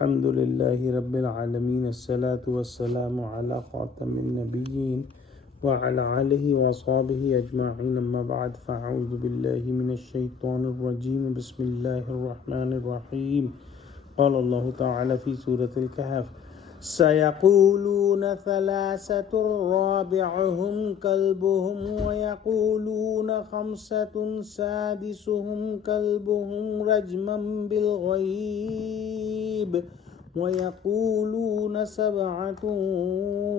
الحمد لله رب العالمين الصلاة والسلام على خاتم النبيين وعلى آله وصحبه أجمعين أما بعد فأعوذ بالله من الشيطان الرجيم بسم الله الرحمن الرحيم قال الله تعالى في سورة الكهف سيقولون ثلاثة رابعهم كلبهم ويقولون خمسة سادسهم كلبهم رجما بالغيب ويقولون سبعة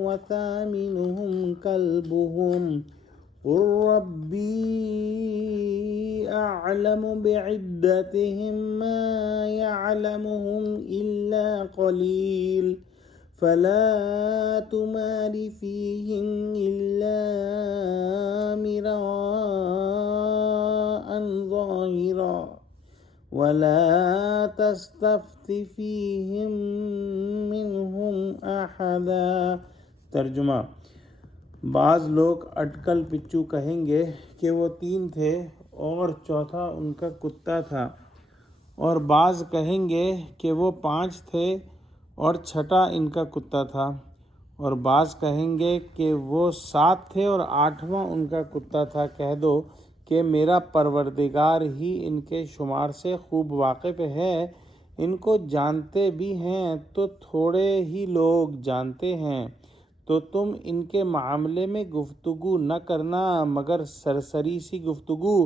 وثامنهم كلبهم قل ربي أعلم بعدتهم ما يعلمهم إلا قليل فلا تمار فيهم إلا مراء ظاهرا ولا تستفت فيهم منهم أحدا۔ ترجمہ: بعض لوگ اٹکل پچو کہیں گے کہ وہ 3 تھے اور چوتھا ان کا کتا تھا، اور بعض کہیں گے کہ وہ 5 تھے اور چھٹا ان کا کتا تھا، اور بعض کہیں گے کہ وہ 7 تھے اور 8واں ان کا کتا تھا۔ کہہ دو کہ میرا پروردگار ہی ان کے شمار سے خوب واقف ہے، ان کو جانتے بھی ہیں تو تھوڑے ہی لوگ جانتے ہیں، تو تم ان کے معاملے میں گفتگو نہ کرنا مگر سرسری سی گفتگو،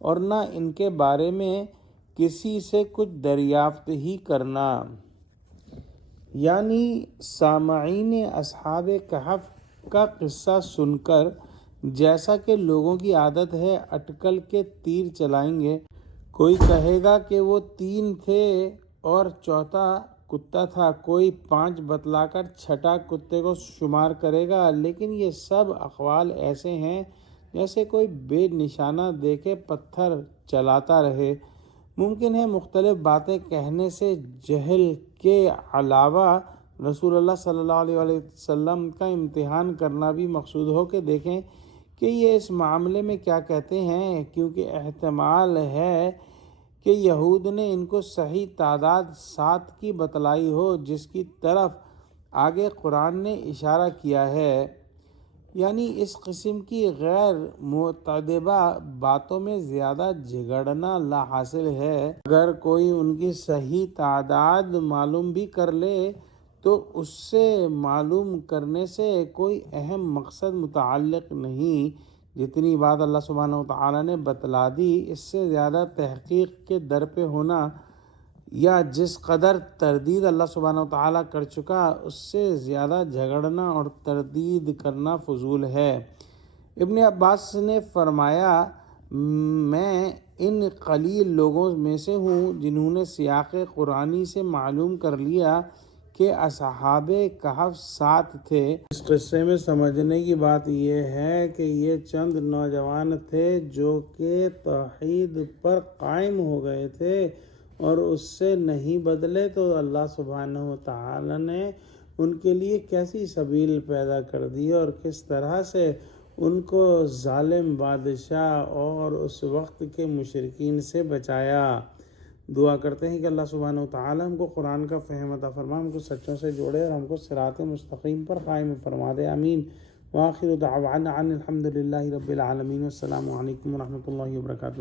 اور نہ ان کے بارے میں کسی سے کچھ دریافت ہی کرنا۔ یعنی سامعین اصحاب کہف کا قصہ سن کر جیسا کہ لوگوں کی عادت ہے اٹکل کے تیر چلائیں گے۔ کوئی کہے گا کہ وہ 3 تھے اور چوتھا کتا تھا، کوئی 5 بتلا کر چھٹا کتے کو شمار کرے گا، لیکن یہ سب اقوال ایسے ہیں جیسے کوئی بے نشانہ دیکھے پتھر چلاتا رہے۔ ممکن ہے مختلف باتیں کہنے سے جہل کے علاوہ رسول اللہ صلی اللہ علیہ وسلم کا امتحان کرنا بھی مقصود ہو کہ دیکھیں کہ یہ اس معاملے میں کیا کہتے ہیں، کیونکہ احتمال ہے کہ یہود نے ان کو صحیح تعداد 7 کی بتلائی ہو، جس کی طرف آگے قرآن نے اشارہ کیا ہے۔ یعنی اس قسم کی غیر متعدبہ باتوں میں زیادہ جھگڑنا لا حاصل ہے۔ اگر کوئی ان کی صحیح تعداد معلوم بھی کر لے تو اس سے معلوم کرنے سے کوئی اہم مقصد متعلق نہیں، جتنی بات اللہ سبحانہ وتعالیٰ نے بتلا دی اس سے زیادہ تحقیق کے در پہ ہونا یا جس قدر تردید اللہ سبحانہ وتعالیٰ کر چکا اس سے زیادہ جھگڑنا اور تردید کرنا فضول ہے۔ ابن عباس نے فرمایا، میں ان قلیل لوگوں میں سے ہوں جنہوں نے سیاق قرآنی سے معلوم کر لیا کہ اصحاب کہف 7 تھے۔ اس قصے میں سمجھنے کی بات یہ ہے کہ یہ چند نوجوان تھے جو کہ توحید پر قائم ہو گئے تھے اور اس سے نہیں بدلے، تو اللہ سبحانہ وتعالی نے ان کے لیے کیسی سبیل پیدا کر دی اور کس طرح سے ان کو ظالم بادشاہ اور اس وقت کے مشرکین سے بچایا۔ دعا کرتے ہیں کہ اللہ سبحانہ وتعالی ہم کو قرآن کا فہم عطا فرما، ہم کو سچوں سے جوڑے اور ہم کو صراط مستقیم پر قائم فرما دے، آمین۔ وآخر دعوانا ان الحمد للہ رب العالمین، السلام علیکم ورحمۃ اللہ وبرکاتہ۔